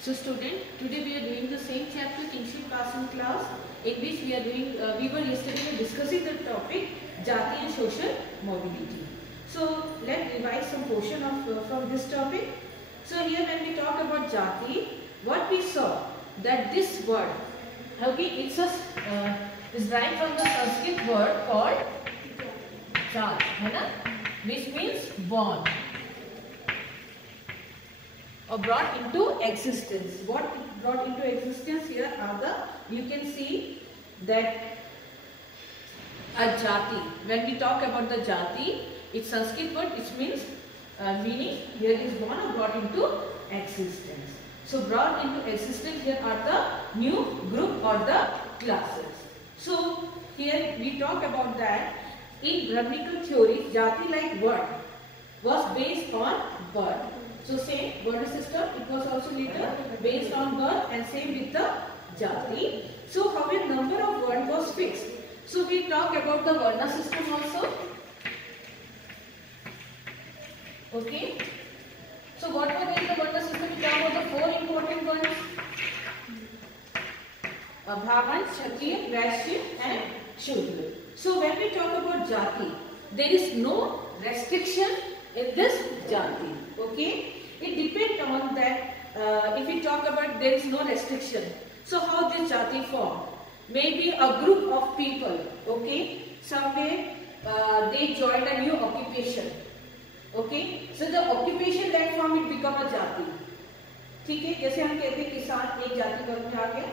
So student, today we are doing the same chapter Kingship Passing class, in which we are doing, we were yesterday discussing the topic Jati and social mobility. So let's revise some portion of from this topic. So here when we talk about Jati, what we saw that this word, okay, it's derived from the Sanskrit word called Jat, है ना, which means born or brought into existence. What brought into existence here are the, you can see that a jati. When we talk about the jati, it's Sanskrit word, it means meaning here is born or brought into existence. So brought into existence, here are the new group or the classes. So here we talk about that in Brahminical theory, jati like word was based on birth. So same word system, it was also later based on birth, and same with the jati. So how a number of word was fixed. So we talk about the varna system also. Okay. So what were in the varna system? We talk about the four important ones: Brahman, Kshatriya, Vaishya and Shudra. So when we talk about jati, there is no restriction in this jati. Okay. It depends on that. If we talk about there is no restriction, so how this jati form? Maybe a group of people, okay, somewhere they joined a new occupation, okay, so the occupation that form it become a jati. ठीक है, जैसे हम कहते हैं किसान एक जाति वर्ग में आ गया,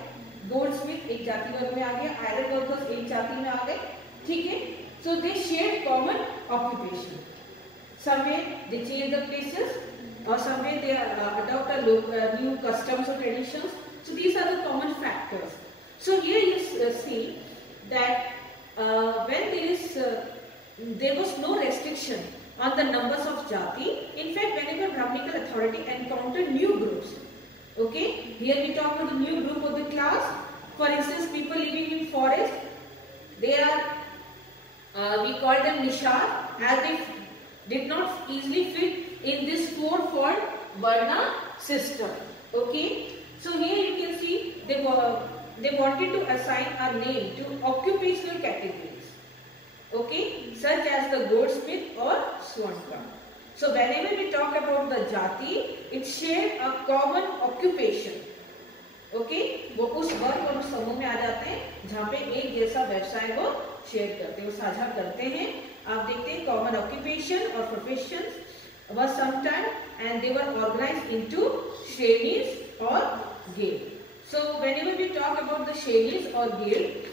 गोल्डस्मिथ एक जाति वर्ग में आ गया, आयरन वर्कर्स एक जाति में आ गए, ठीक है, so they share common occupation. Somewhere they change the places, or somewhere they adopt a new customs or traditions. So these are the common factors. So here you see that when there was no restriction on the numbers of jati. In fact, whenever Brahminical authority encountered new groups, okay, here we talk about the new group of the class. For instance, people living in forest, they are we call them nishad, as they did not easily fit in this fourfold varna system. Okay, so here you can see they wanted to assign a name to occupational categories, okay, such as the goldsmith or swarnka. So whenever we talk about the jati, it shared a common occupation. Okay, वो उस वर्ग और उस समूह में आ जाते हैं जहाँ पे एक जैसा व्यवसाय वो शेयर करते हैं, वो साझा करते हैं. आप देखते हैं common occupation or professions was sometime, and they were organized into shrenis or guild. So whenever we talk about the shrenis or guild,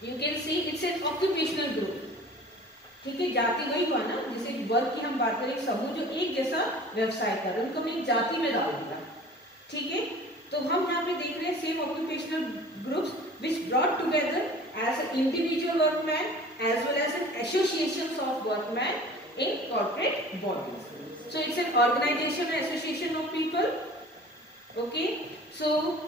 you can see it's an occupational group. ठीक है, जाति वही हुआ ना, जिसे वर्ग की हम बात करें, समूह जो एक जैसा व्यवसाय कर रहे हैं, उनको हमने जाति में डाल दिया. ठीक है, तो हम यहाँ पे देख रहे हैं same occupational groups which brought together as an individual workman as well as an associations of workmen in corporate bodies. So it's an organization or association of people. Okay, so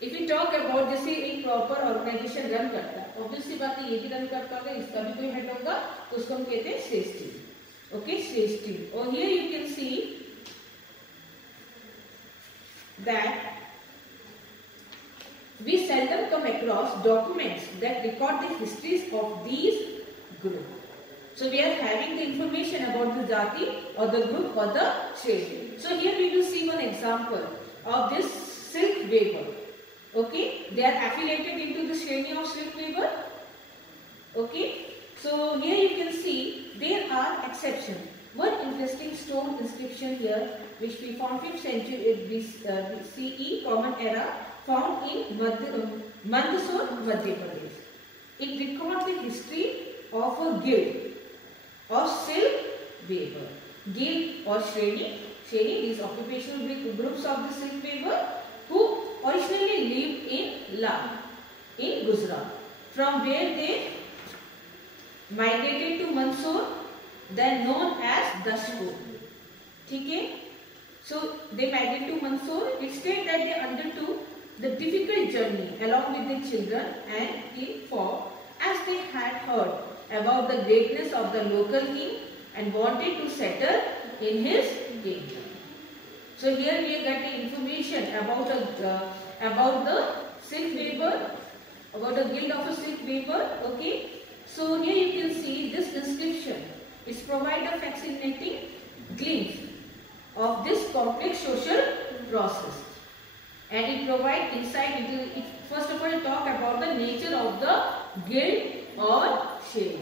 if we talk about जैसे एक proper organization run करता है, obviously बात है ये भी run करता होगा, इसका भी कोई head होगा, तो उसको हम कहते हैं श्रेष्ठी. Okay, श्रेष्ठी. और here you can see that we seldom come across documents that record the histories of these groups. So we are having the information about the jati or the group or the shreni. So here we will see one example of this silk weaver. Okay, they are affiliated into the shreni of silk weaver. Okay, so here you can see there are exceptions. One interesting stone inscription here, which we found 5th century CE Common Era, found in Mandsaur, Madhya Pradesh. It records the history of a guild of silk weaver. Guild or shreni, these occupational groups of the silk weaver who originally lived in Ladh in Gujarat, from where they migrated to Mandsaur, then known as Dashpur. ठीक है, so they migrated to Mandsaur. It stated that they undertook the difficult journey along with their children and in fog, as they had heard about the greatness of the local king and wanted to settle in his kingdom. So here we get the information about the silk weaver, about the guild of a silk weaver. Okay. So here you can see this inscription is provide a fascinating glimpse of this complex social process, and it provides insight into it. First of all, it talk about the nature of the guild or shade.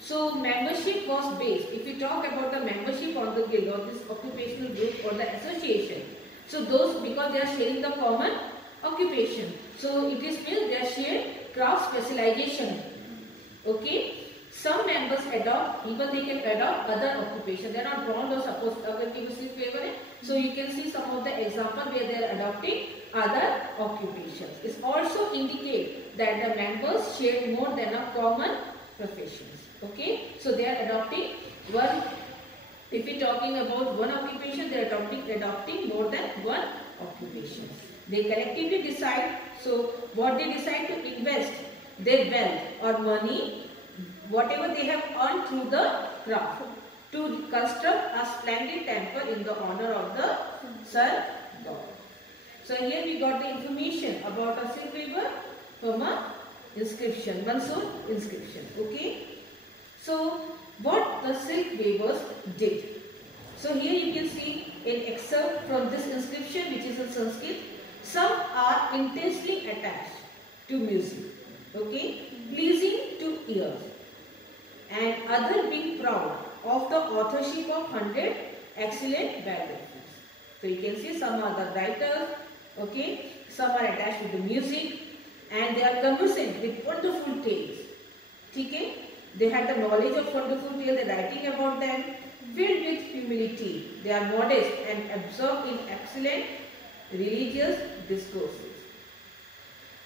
So membership was based. If we talk about the membership on the guild or this occupational group or the association, so those, because they are sharing the common occupation, so it is means they are shared craft specialization. Okay. Some members adopt, even they can adopt other occupation. They are not bound or supposed to silk weaver. So you can see some of the example where they are adopting other occupations. It also indicate that the members share more than a common professions. Okay, so they are adopting one. If we are talking about one occupation, they are adopting more than one occupation. They collectively decide. So what they decide to invest their wealth or money, whatever they have earned through the craft, to construct a splendid temple in the honor of the sun god. So here we got the information about a silk weaver from a inscription, Mysore inscription. Okay. So what the silk weavers did. So here you can see an excerpt from this inscription, which is in Sanskrit. Some are intensely attached to music, okay, pleasing to ears, and other being proud of the authorship of 100 excellent biographies. So you can see some are the writers, okay, some are attached to the music, and they are conversant with wonderful tales. Okay? They had the knowledge of wonderful tales, they are writing about them, filled with humility. They are modest and absorbed in excellent religious discourses.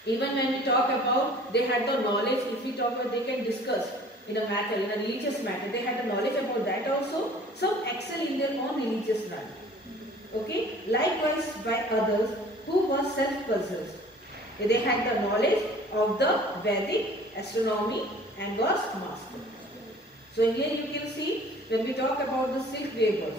Even when we talk about, they had the knowledge, if we talk about, they can discuss in a matter, in a religious matter, they had the knowledge about that also. Some excel in their own religious life. Okay? Likewise by others who were self-possessed. They had the knowledge of the Vedic astronomy and was master. So here you can see when we talk about the silk weavers.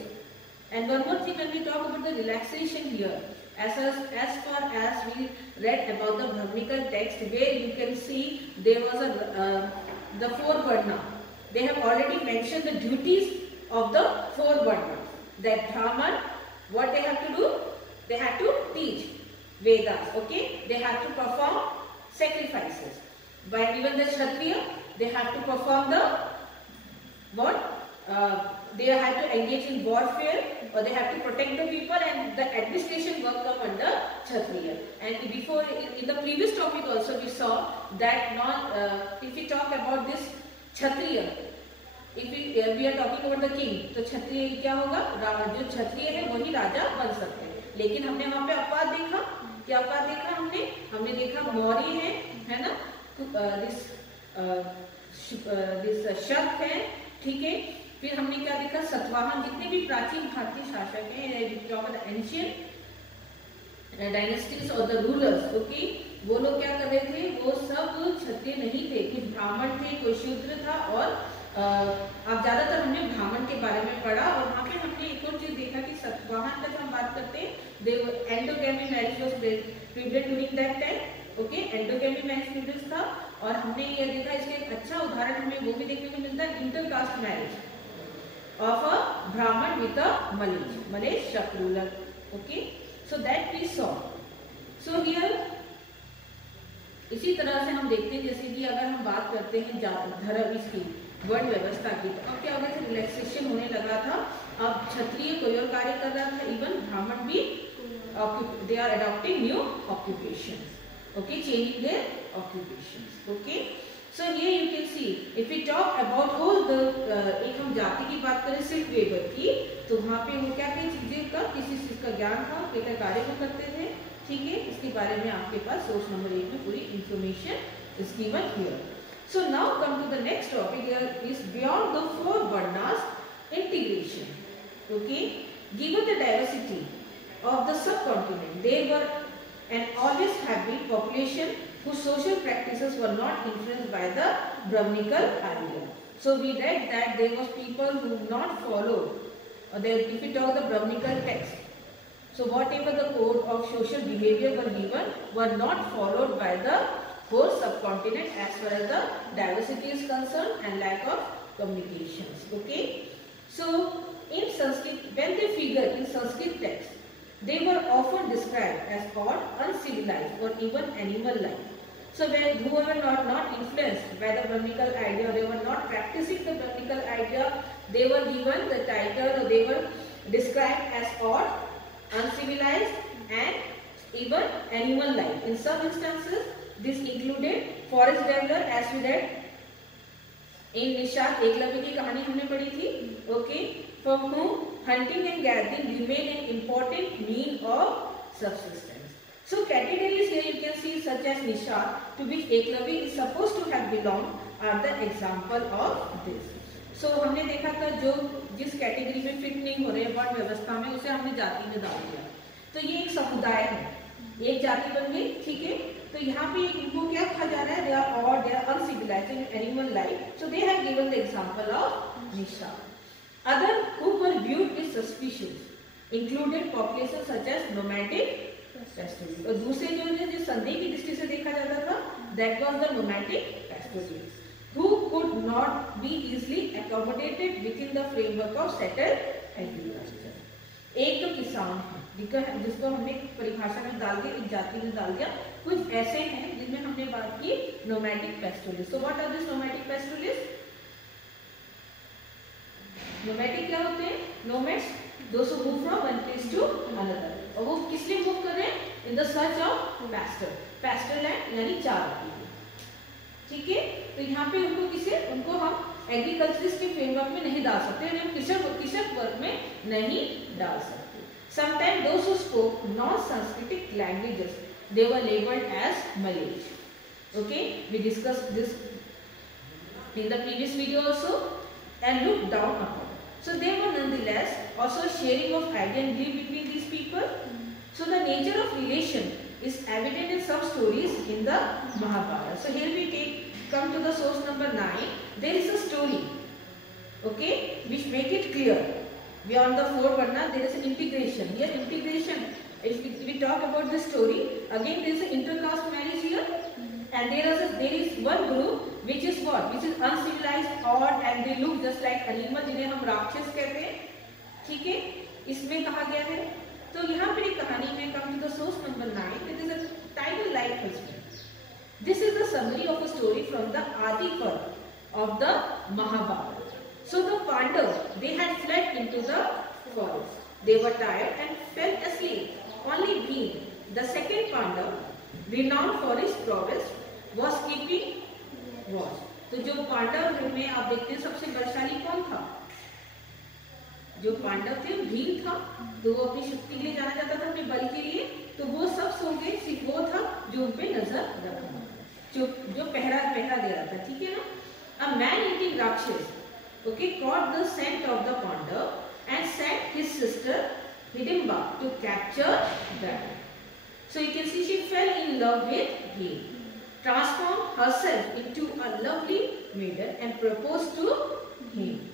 And one more thing, when we talk about the relaxation here, as far as we read about the Brahminical text, where you can see there was the four varna. They have already mentioned the duties of the four varna. That Brahman, what they have to do? They have to teach Vedas. Okay, they have to perform sacrifices. But even the Kshatriya, they have to perform the what? They have to engage in warfare, or they have to protect the people, and the administration work come under Kshatriya. And before, in the previous topic also we saw that if we talk about this Kshatriya, if we are talking about the king, तो क्षत्रिय क्या होगा? जो क्षत्रिय है वही राजा बन सकते हैं. लेकिन हमने वहाँ पे अपवाद देखा. क्या अपवाद देखा हमने देखा मौर्य है ना, दिस शक है, ठीक है. फिर हमने क्या देखा? सतवाहन. जितने भी प्राचीन भारतीय शासक हैं, एंशियंट डायनेस्टीज और द रूलर्स, ओके, वो लोग क्या कर रहे थे? वो सब क्षत्रिय नहीं थे, कुछ ब्राह्मण थे, कोई शूद्र था, और अब ज्यादातर हमने ब्राह्मण के बारे में पढ़ा. और वहाँ पे हमने एक और चीज देखा कि सतवाहन तक हम बात करते हैं, endogamy marriage was prevalent during that time. Okay, endogamy marriage prevalence था. और हमने ये देखा, इसके एक अच्छा उदाहरण हमें वो भी देखने को मिलता है, intercaste marriage of a Brahman with a Malay ruler. Okay, so that we saw. So here इसी तरह से हम देखते हैं, जैसे कि अगर हम बात करते हैं धर्म इसकी वर्ण व्यवस्था की, तो अब क्या हो गया था? रिलैक्सेशन होने लगा था. अब क्षत्रिय कोई और कार्य कर रहा था, इवन ब्राह्मण भी they are adopting new occupations. Okay, changing their occupations. Okay. So here you can see, if we talk about whole the एक हम जाति की बात करें सिल्क वेवर की, तो वहाँ पे वो क्या क्या चीजें का, किसी चीज का ज्ञान था, क्या कार्य वो करते थे, ठीक है. इसके बारे में आपके पास सोर्स नंबर 1 में पूरी information is given here. So now come to the next topic. There is beyond the four varnas integration. Okay, given the diversity of the subcontinent, there were and always have been population whose social practices were not influenced by the Brahminical idea. So we read that there was people who not followed, or if we talk the Brahminical text, So whatever the code of social behavior were given were not followed by the whole subcontinent as far as the diversity is concerned and lack of communications. Okay. So in Sanskrit, when they figure in Sanskrit text, they were often described as odd, uncivilized or even animal-like. So when who were not influenced by the Brahminical idea, they were not practicing the Brahminical idea, they were given the title, or they were described as odd, uncivilized and even animal-like. In some instances, this included forest dweller, as we read in Nishad Eklavya की कहानी हमने पढ़ी थी. Okay, from whom hunting and gathering remain an important mean of subsistence. So categories here you can see such as Nishad, to which Eklavya is supposed to have belonged, are the example of this. So हमने देखा था जो जिस category में fit नहीं हो रहे वर्ण व्यवस्था में, उसे हमने जाति में डाल दिया. तो ये एक समुदाय है, एक जाति बन गई. ठीक है. तो यहाँ पे इनको क्या कहा जा रहा है? They are odd, they are uncivilized and animal-like. So they have given the example of Nishad. Other who were viewed with suspicion included populations such as nomadic pastoralists. और दूसरे जो संदेह की दृष्टि से देखा जाता था, that was the nomadic pastoralists, who could not be easily accommodated within the framework of settled agriculture. एक तो किसान है जिसको हमने परिभाषा में डाल दिया, एक जाति में डाल दिया. कुछ ऐसे हैं जिनमें हमने बात की nomadic pastoralists. So what are these nomadic pastoralists? Nomadic क्या होते हैं? Nomads, those who move from one place to another. और वो किस लिए मूव कर रहे हैं? In the search of pasture. Pasture land यानी चारा के लिए. ठीक है. तो यहाँ पे उनको हम एग्रीकल्चरिस्ट के फ्रेमवर्क में नहीं डाल सकते, हम कृषक वर्ग में नहीं डाल सकते. Sometimes those who spoke non-Sanskritic languages, they were labeled as Malays. Okay, we discussed this in the previous video also, and looked down upon. So there were nonetheless also sharing of idea and belief between these people. So the nature of relation is evident in some stories in the Mahabharata. So here we come to the source number 9. There is a story, okay, which make it clear. Beyond the four varna, there is an integration. Here integration, if we talk about this story, again there is an intercaste marriage here, and there is one group which is what? Which is uncivilized, odd, and they look just like animal, जिन्हें हम राक्षस कहते हैं. ठीक है. इसमें कहा गया है. तो यहाँ पर एक कहानी में come to the source number 9. It is a title like husband. This is the summary of a story from the Adi Parv of the Mahabharata. So the Pandavas, they had fled into the forest. They were tired and fell asleep. Only Bhim, the second Pandava, renowned for his prowess, was keeping watch. तो जो पांडव में आप देखते हैं सबसे बलशाली कौन था? जो पांडव थे भीम था. तो वो अपनी शक्ति के लिए जाना जाता था, अपने बल के लिए. तो वो सब सो गए, सिर्फ वो था जो उन पे नजर रख रहा था, जो पहरा दे रहा था. ठीक है ना. A man eating Rakshas, okay, caught the scent of the Pandava and sent his sister Hidimba to capture them. So you can see she fell in love with him, transformed herself into a lovely maiden and proposed to him.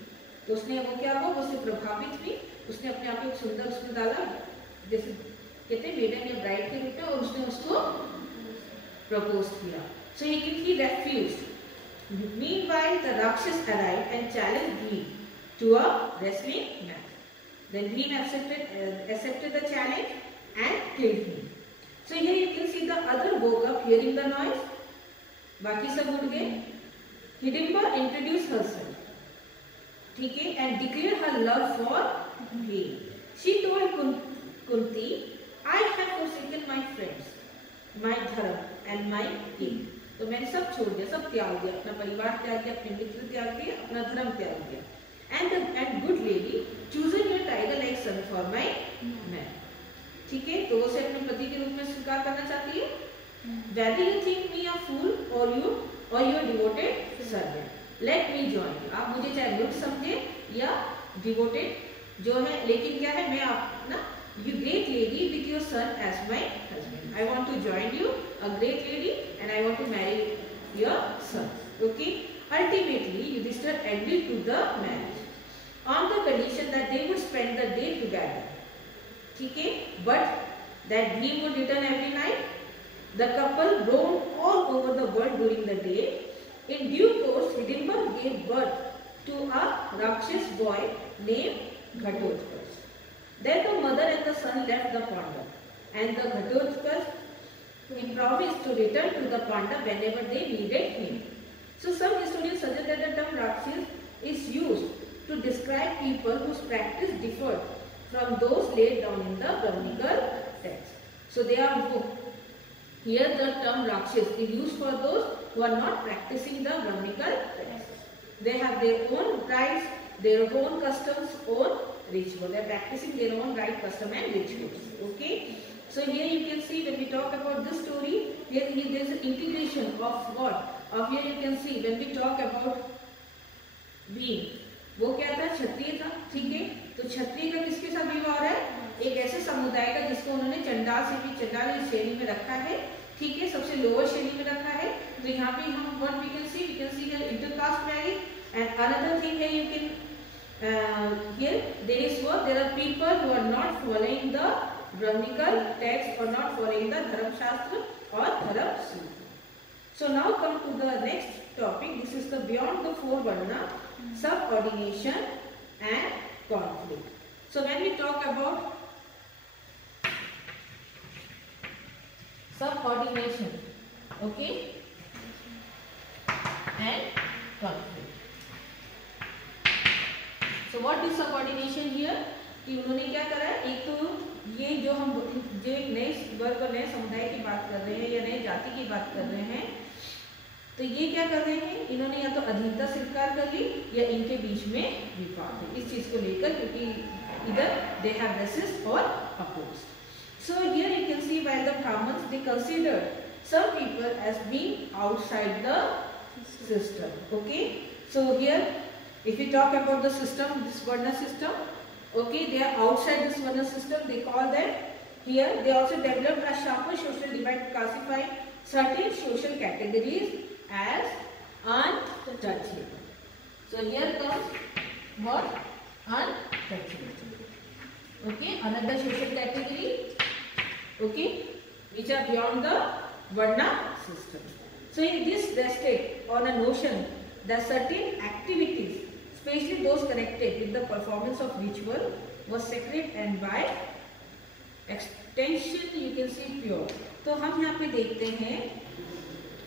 तो उसने वो क्या हुआ? उससे प्रभावित हुई. उसने अपने आप को सुंदर उसमें डाला, जैसे कहते हैं मेडन या ब्राइड के रूप में, और उसने उसको प्रपोज किया. So he refused. Meanwhile, the Rakshas arrived and challenged Bhim to a wrestling match. Then Bhim accepted the challenge and killed him. So here you can see the other woke up hearing the noise. बाकी सब उठ गए. Hidimba introduced herself, ठीक है, and declared her love for Bhim. She told Kunti, I have forsaken my friends, my dharma and my king. तो मैंने सब छोड़ दिया, सब त्याग दिया, अपना परिवार त्याग दिया, अपने मित्र त्याग दिया, अपना धर्म त्याग दिया. And good lady, choosing your tiger like son for my man. ठीक है. तो उसे अपने पति के रूप में स्वीकार करना चाहती है. Whether you think me a fool or your devoted servant, let me join you. आप मुझे चाहे मूर्ख समझे या devoted जो है, लेकिन क्या है, मैं आप ना, you great lady with your son as my husband. I want to join you, a great lady, and I want to marry your son. Okay. Ultimately, Yudhishthira agreed to the marriage on the condition that they would spend the day together. ठीक है, but that dream would return every night. The couple roamed all over the world during the day. In due course, Hidimba gave birth to a Rakshas boy named Ghatotkacha. Then the mother and the son left the panda, and the Ghatotkacha promised to return to the panda whenever they needed him. So some historians suggest that the term Rakshas is used to describe people whose practice differed from those laid down in the Brahmanical text. So they are here the term Rakshas is used for those who are not practicing the Brahmanical text. They have their own rites, their own customs, own ritual. They are practicing their own right, custom and rituals. Okay. So here you can see when we talk about this story, here there is an integration of what? Of here you can see when we talk about being, वो क्या था? क्षत्रिय था, ठीक है। तो क्षत्रिय का किसके साथ विवाह है? एक ऐसे समुदाय का जिसको उन्होंने चंडाल से भी चंडाल श्रेणी में रखा है, ठीक है, सबसे लोअर श्रेणी में रखा है। तो यहाँ पे हम what we can see here intercaste marriage and another thing है you can hear there is what there are people who are not following the Brahmanical text और नॉट फॉलोइंग द धर्मशास्त्र और धर्म सूत्र। So now come to the next topic. This is the beyond the four varna, subordination and conflict. So when we talk about subordination, okay, and conflict. So what is subordination here? कि उन्होंने क्या करा है, एक तो ये जो हम जो एक नए वर्ग और नए समुदाय की बात कर रहे हैं या नए जाति की बात कर रहे हैं, तो ये क्या कर रहे हैं, इन्होंने या तो अधीनता स्वीकार कर ली या इनके बीच में विवाद है इस चीज को लेकर, क्योंकि इधर दे हैव रेसिस्ट और opposed. So here you can see while the Brahmins they considered some people as being outside the system. Okay, so here if we talk about the system, this Varna system, okay, they are outside this Varna system. They call them here. They also developed a sharper social divide, classifying certain social categories as untouchable. So here comes what? Untouchable. Okay, another social category. Okay, which are beyond the Varna system. So in this rested on a notion that certain activities, especially those connected with the performance of ritual, was sacred and by extension you can see pure. तो हम यहाँ पे देखते हैं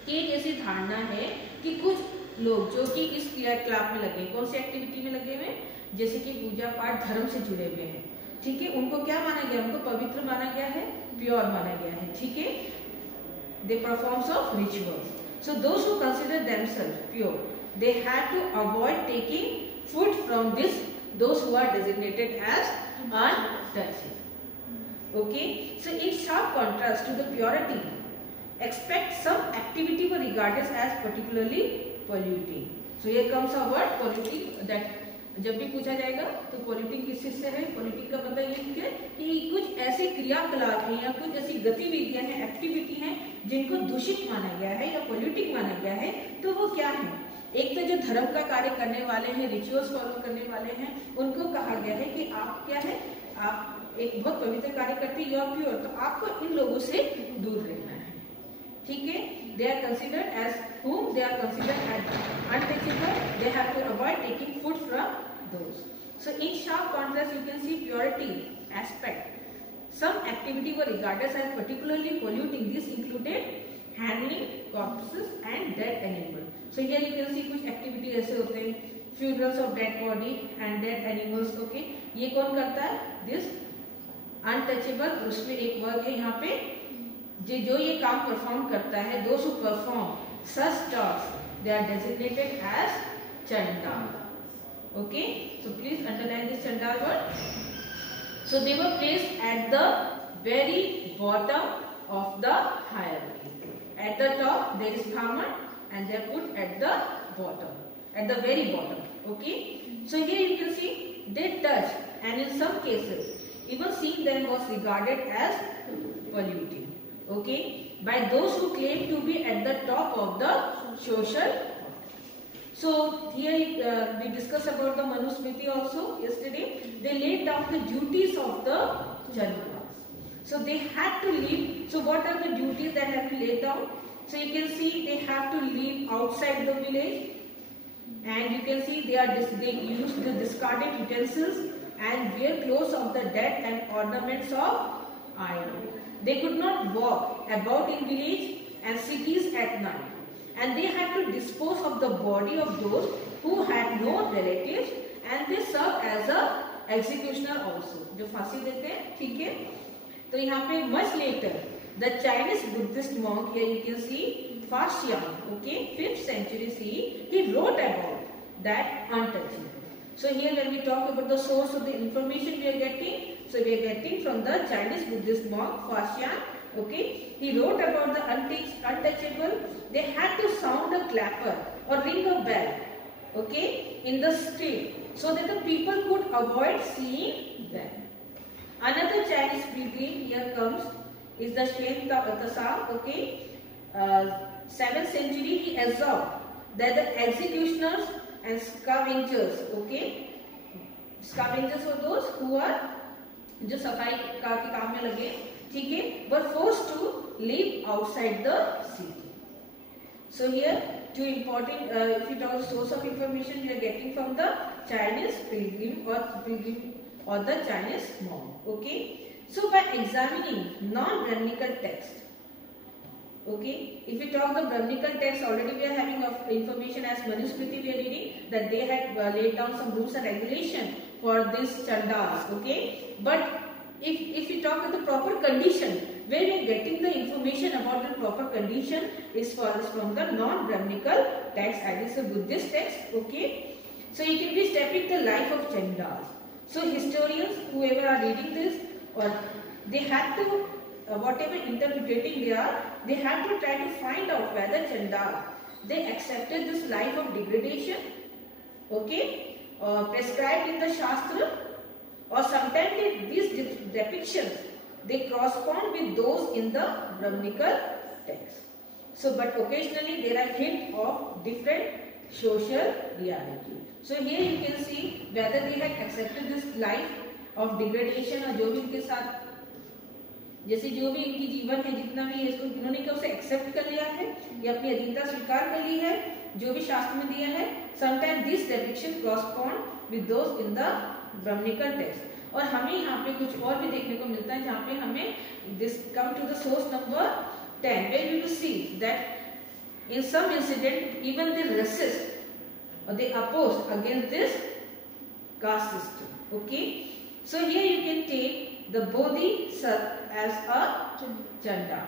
कि एक ऐसी धारणा है कि कुछ लोग जो कि इस क्रियाकलाप में लगे, कौन सी एक्टिविटी में लगे हुए, जैसे कि पूजा पाठ धर्म से जुड़े हुए हैं, ठीक है, उनको क्या माना गया, उनको पवित्र माना गया है, प्योर माना गया है, ठीक है, they performs of rituals. So those who consider themselves pure, they had to avoid taking food from those who are designated as untouchable. Okay, so in sharp contrast to the purity, expect some activity were regarded as particularly polluting. So here comes a word polluting, that जब भी पूछा जाएगा तो polluting किस चीज से है, polluting का मतलब ये है कि कुछ ऐसे क्रियाकलाप हैं या कुछ ऐसी गतिविधियां हैं, एक्टिविटी हैं जिनको दूषित माना गया है या polluting माना गया है. तो वो क्या है, एक तो जो धर्म का कार्य करने वाले हैं, रिचुअल्स फॉलो करने वाले हैं, उनको कहा गया है कि आप क्या है, आप एक बहुत पवित्र कार्य करते हैं, यू आर प्योर, तो आपको इन लोगों से दूर रहना है, ठीक है. They are considered as whom they are considered as untouchable. They have to avoid taking food from those. So in sharp contrast you can see purity aspect. Some activity were regarded as particularly polluting. This included handling corpses and dead animals. So here you can see कुछ activity ऐसे होते हैं, funerals of dead body and dead animals. Okay, ये कौन करता है, this untouchable. उसमें एक वर्ग है यहाँ पे, जो ये काम परफॉर्म करता है, those who perform such tasks, they are designated as Chandal. Okay, so please underline this Chandal word. So they were placed at the very bottom of the hierarchy. At the top there is Brahman and they are put at the bottom, at the very bottom. Okay, so here you can see they touch, and in some cases even seeing them was regarded as polluting. Okay, by those who claim to be at the top of the social. So here we discussed about the Manusmriti also yesterday. They laid down the duties of the Chandas. So they had to leave. So what are the duties that have to be laid down? So you can see they have to leave outside the village, and you can see they use the discarded utensils and wear clothes of the dead and ornaments of iron. They could not walk about in village and cities at night, and they had to dispose of the body of those who had no relatives, and they serve as a executioner also, जो फांसी देते हैं, ठीक है. तो यहाँ पे much later the Chinese Buddhist monk, here you can see Faxian, okay, 5th century CE, he wrote about that untouchable. So here when we talk about the source of the information we are getting, so we are getting from the Chinese Buddhist monk Faxian, okay. He wrote about the untouchable. They had to sound a clapper or ring a bell, okay, in the street so that the people could avoid seeing them. Another Chinese pilgrim here comes is the Xuan Tasa, okay. 7th century, he observed that the executioners and scavengers, okay, scavengers were those who are जो सफाई के काम में लगे, ठीक है, were forced to live outside the city. So here two important, if you talk source of information, we are getting from the Chinese pilgrim or the Chinese monk, okay. So by examining non-Brahminical text, okay, if we talk the Brahminical text, already we are having of information as Manusmriti we are reading that they had laid down some rules and regulation for this chandas, okay. But if we talk with the proper condition, where we are getting the information about the proper condition is from the non-Brahminical text, and it's a Buddhist text, okay. So you can be stepping the life of chandas. So historians, whoever are reading this, or they had to, whatever interpreting they are, they had to try to find out whether chandas, they accepted this life of degradation, okay, prescribed in the Shastra, or sometimes these depictions, they correspond with those in the Brahminical text. So, but occasionally there are hints of different social reality. So here you can see whether they had accepted this life of degradation, और जो भी इनके साथ जैसे जो भी इनकी जीवन है, जितना भी इसको इन्होंने क्या उसे एक्सेप्ट कर लिया है या अपनी अधीनता स्वीकार कर ली है, जो भी शास्त्र में दिया है. Sometimes this depiction correspond with those in the Brahminical text. और हमें यहाँ पे कुछ और भी देखने को मिलता है जहाँ पे हमें this come to the source number 10, where we will see that in some incident even they resist or they oppose against this caste system, okay. So here you can take the Bodhisattva as a Chanda.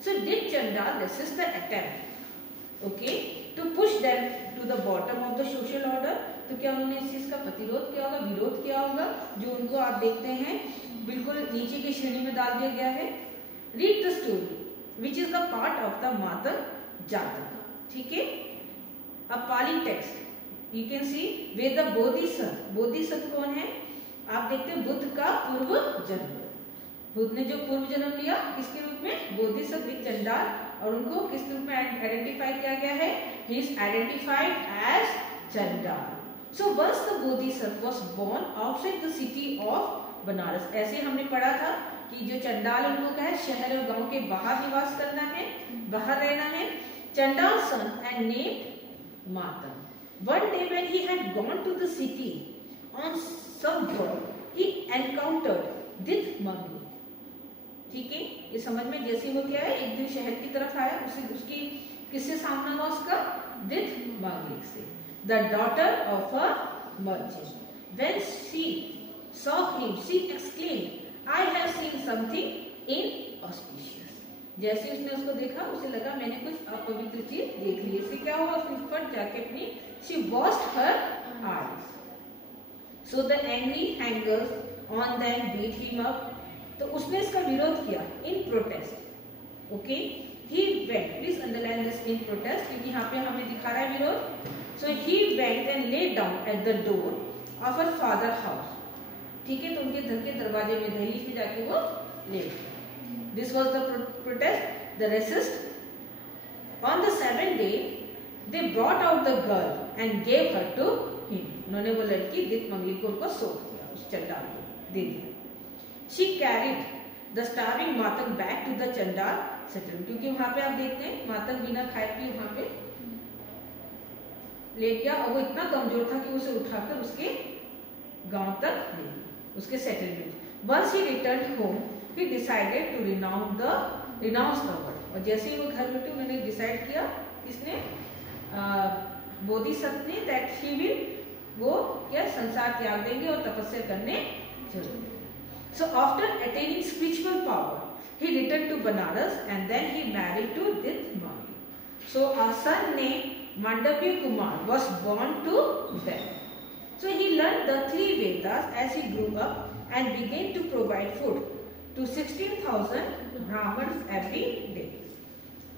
So did Chanda resist the attempt, okay, to push them to the bottom of the social order? तो क्या उन्होंने इस चीज का प्रतिरोध किया होगा, विरोध किया होगा, जो उनको आप देखते हैं बिल्कुल नीचे की श्रेणी में डाल दिया गया है. Read the story which is the part of the मातर जातक, ठीक है. अब Pali text you can see way the Bodhisattva. Bodhisattva कौन है? आप देखते हैं बुद्ध का पूर्व जन्म. बुद्ध ने जो पूर्व जन्म लिया किसके रूप में? बोधिसत्व चंडाल, और उनको किस रूप में आइडेंटिफाई किया गया है? ही इज आइडेंटिफाइड एज चंडाल. So once the Bodhisattva was born outside the city of Banaras, ऐसे हमने पढ़ा था कि जो चंडाल उनको क्या है, शहर और गांव के बाहर निवास करना है, बाहर रहना है. Chandal son and named Matan. One day when he had gone to the city on some work, he encountered Dithmagni. ठीक है, ये समझ में जैसे वो क्या है, एक दिन शहर की तरफ आया, उसकी किससे सामना हुआ उसका? Dithmagni से. The daughter of a merchant. When she saw him, she exclaimed, "I have seen something inauspicious." जैसे उसने उसको देखा, उसे लगा मैंने कुछ अपवित्र चीज देख ली. इससे क्या हुआ? उसने फट जाके अपनी she washed her eyes. So the angry hangers on them beat him up. तो उसने इसका विरोध किया in protest. Okay? He went. Please underline this in protest, क्योंकि यहाँ पे हमें दिखा रहा है विरोध. So he went and lay down at the door of her father's house. ठीक है, तो उनके घर के दरवाजे में दहलीज पे जाके वो ले. This was the protest, the resist. On the 7th day, they brought out the girl and gave her to him. उन्होंने वो लड़की दिथमंगली को उनको सौंप दिया, उस चंडाल को दे दिया. She carried the starving Matanga back to the Chandal settlement, क्योंकि वहां पे आप देखते हैं मातंग बिना खाए पिए वहां पे लेट गया और वो इतना कमजोर था कि उसे उठाकर उसके गांव तक ले गया, उसके settlement. Once he return home he decided to renounce the world, और जैसे ही वो घर लौटे उन्होंने डिसाइड किया, किसने, बोधिसत्व ने, दैट ही विल, वो क्या संसार त्याग देंगे और तपस्या करने चलेंगे। So after attaining spiritual power he returned to Banaras and then he married to Dithmali. So a son named Mandavya Kumar was born to them. So he learned the 3 Vedas as he grew up and began to provide food to 16,000 Brahmins every day.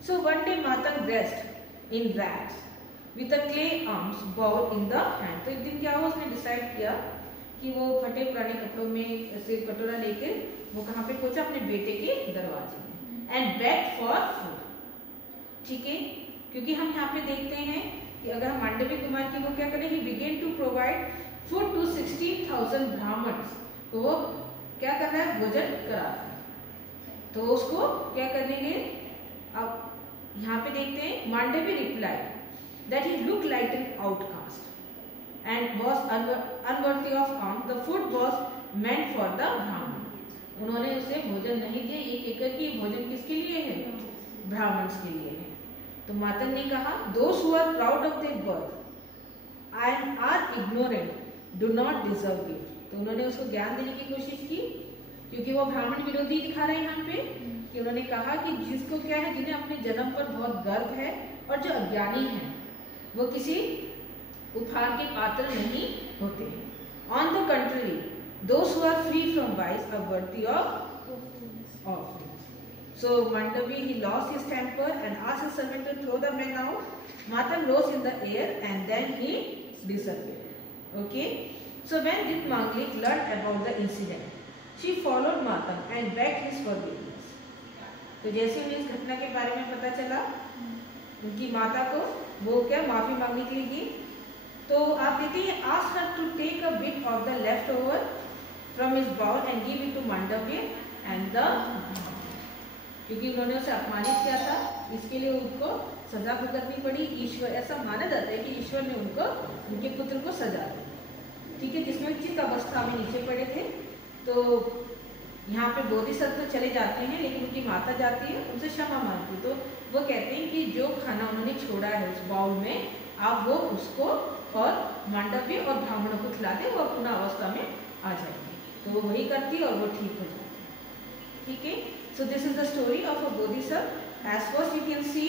So one day Matang dressed in rags with a clay arms bowl in the hand. तो एक दिन क्या हुआ, उसने decide किया कि वो फटे पुराने कपड़ों में ऐसे कटोरा लेके वो कहाँ पे पहुंचा, अपने बेटे के दरवाजे में, एंड बेग फॉर फूड। ठीक है, क्योंकि हम यहाँ पे देखते हैं कि अगर हम मांडव्य कुमार की वो क्या करें, he begin to provide food to 16,000 Brahmins, तो वो क्या कर रहा है, भोजन करा रहा है। तो उसको क्या करेंगे, अब यहाँ पे देखते हैं, Mandavya reply that he look like an outcast and was unworthy of alms. The food was meant for the Brahman. उन्होंने उसे भोजन नहीं दिया, ये कहकर कि भोजन किसके लिए है, ब्राह्मण्स के लिए है। तो मातंग ने कहा, those who are proud of their birth and are ignorant do not deserve it. तो उन्होंने उसको ज्ञान देने की कोशिश की, क्योंकि वो ब्राह्मण विरोधी दिखा रहे हैं यहाँ पे, कि उन्होंने कहा कि जिसको क्या है, जिन्हें अपने जन्म पर बहुत गर्व है और जो अज्ञानी है वो किसी उपहार के पात्र नहीं होते हैं। On the contrary, those who are free from vice are worthy of offerings. So Mandavi, he lost his temper and asked his servant to throw the men out. Matang rose in the air and then he disappeared. Okay. So when Dithmanglik learned about the incident, she followed Matang and begged his forgiveness. तो जैसे उन्हें इस घटना के बारे में पता चला, उनकी माता को वो क्या माफी मांगने के लिए गई, तो आप देखते हैं, asked her to take a bit of the leftover from his bowl and give it to Mandavya and the, क्योंकि उन्होंने उसे अपमानित किया था, इसके लिए उनको सजा भुगतनी पड़ी। ईश्वर, ऐसा माना जाता है कि ईश्वर ने उनको, उनके पुत्र को सजा दी, ठीक है, जिसमें चित्त अवस्था में नीचे पड़े थे। तो यहाँ पे बोधिसत्व चले जाते हैं, लेकिन उनकी माता जाती है, उनसे क्षमा मांगती, तो वो कहते हैं कि जो खाना उन्होंने छोड़ा है उस बाउल में, आप वो उसको और मांडव्य और ब्राह्मणों को खिला दे, वो पुनः अवस्था में आ जाएंगे। तो वो वही करती है और वो ठीक हो जाती है। ठीक है, so this is the story of a Bodhisattva. As first you can see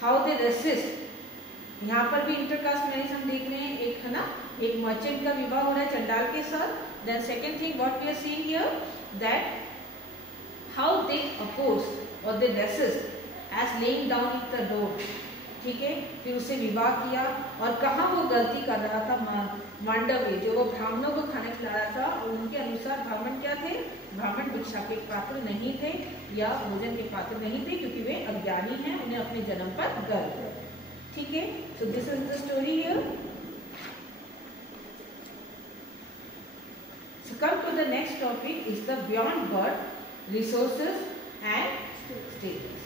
how they resist. यहाँ पर भी इंटरकास्ट मैरिज हम देख रहे हैं, एक है ना, एक मर्चेंट का विवाह हो रहा है चंडाल के साथ। Then second thing what we are seeing here, that how they oppose और they resist as laying down the door. ठीक है, फिर उससे विवाह किया, और कहाँ वो गलती कर रहा था, मांडव्य जो वो ब्राह्मणों को खाना खिला रहा था, और उनके अनुसार ब्राह्मण क्या थे, ब्राह्मण भिक्षा के पात्र नहीं थे या भोजन के पात्र नहीं थे, क्योंकि वे अज्ञानी हैं, उन्हें अपने जन्म पर गर्व है। ठीक है, so this is the story here. So come to the next topic is the beyond birth, resources and status.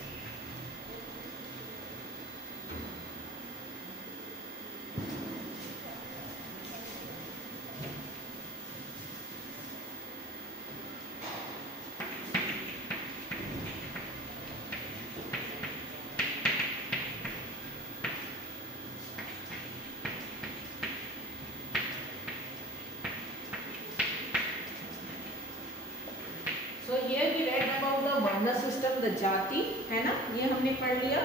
So here we read about the Varna system, the जाति है ना, ये हमने पढ़ लिया।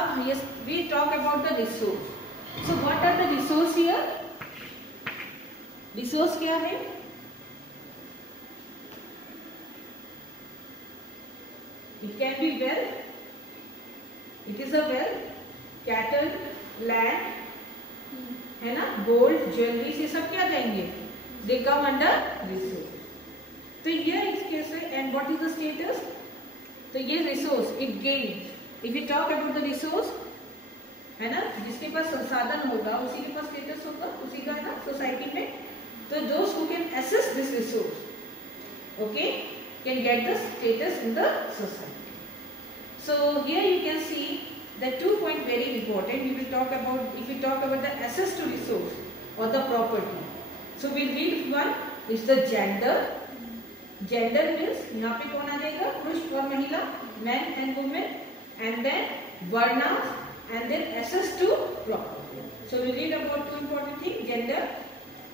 अब yes, we talk about the resource. So what are the resource here? Resource क्या है? It can be wealth. It is a wealth. Cattle, land, है ना, gold, jewelry, ये सब क्या जाएंगे? They come under resource. तो ये इस केस है, and what is the status, तो ये resource it gain. If you talk about the resource, है ना, जिसके पास संसाधन होगा उसी के पास स्टेटस होगा, उसी का ना सोसाइटी में। तो दोस्त who can access this resource, okay, can get the status in the society. So here you can see the 2 points very important. We will talk about, if we talk about the access to resource or the property. So we will read one is the gender. Gender means यहाँ पे कौन आ जाएगा, पुरुष और महिला, men and women, and then varnas and then access to property. So we read about 2 important things: gender,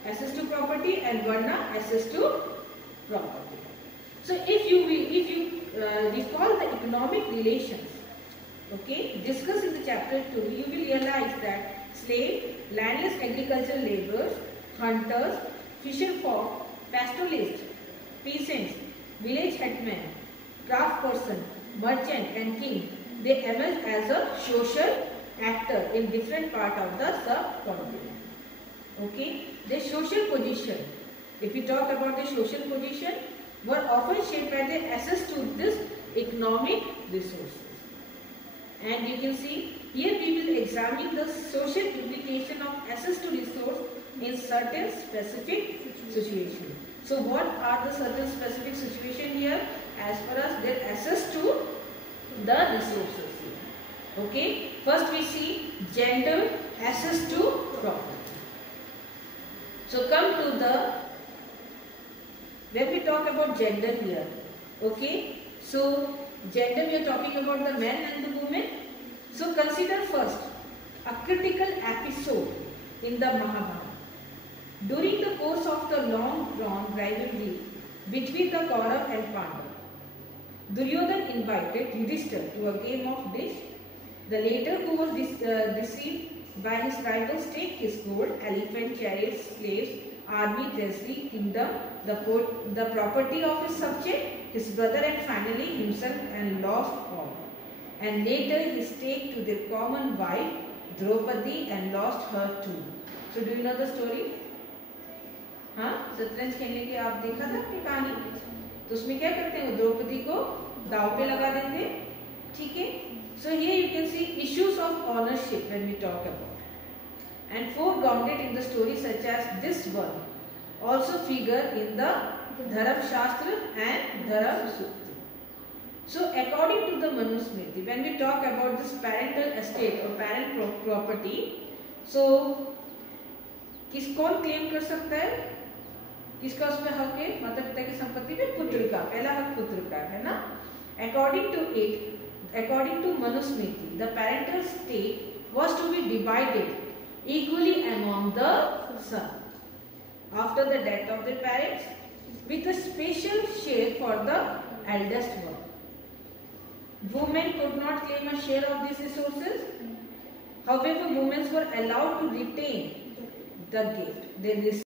access to property, and varna, access to property. So if you recall the economic relations, okay, discussed in the chapter 2, you will realize that slave, landless agricultural laborers, hunters, fisher folk, pastoralists, peasants, village headmen, craft person, merchant and king, they emerge as a social actor in different part of the subcontinent. Okay, their social position, if we talk about the social position, were often shaped by their access to this economic resources. And you can see here we will examine the social implication of access to resource in certain specific situations. So what are the certain specific situation here as far as their access to the resources? Okay, first we see gender, access to property. So come to the, when we talk about gender here, okay, so gender we are talking about the men and the women. So consider first a critical episode in the Mahabharata. During the course of the long-drawn rivalry between the Kaurav and Pandav, Duryodhana invited Yudhishthira to a game of dish. The latter, who was deceived by his rivals, take his gold, elephant, chariots, slaves, army, treasury, kingdom, the property of his subject, his brother, and finally himself, and lost all. And later he stake to their common wife Draupadi and lost her too. So do you know the story? हाँ, शतरंज खेलने की आप देखा था अपनी कहानी, तो उसमें क्या करते हैं, द्रौपदी को दाव पे लगा देते, ठीक है. So here you can see issues of ownership when we talk about, and foregrounded in the story such as this one also figure in the Dharam Shastra and Dharam Sutra. So according to the Manusmriti, when we talk about this parental estate or parent property, so कौन claim कर सकता है, किसका उसमें हक है, माता पिता की संपत्ति में पुत्र का, पहला हक पुत्र का है ना. According to Manusmriti, the parental estate was to be divided equally among the son after the death of their parents, with a special share for the eldest one. Women could not claim a share of these resources. However, women were allowed to retain the gift they received.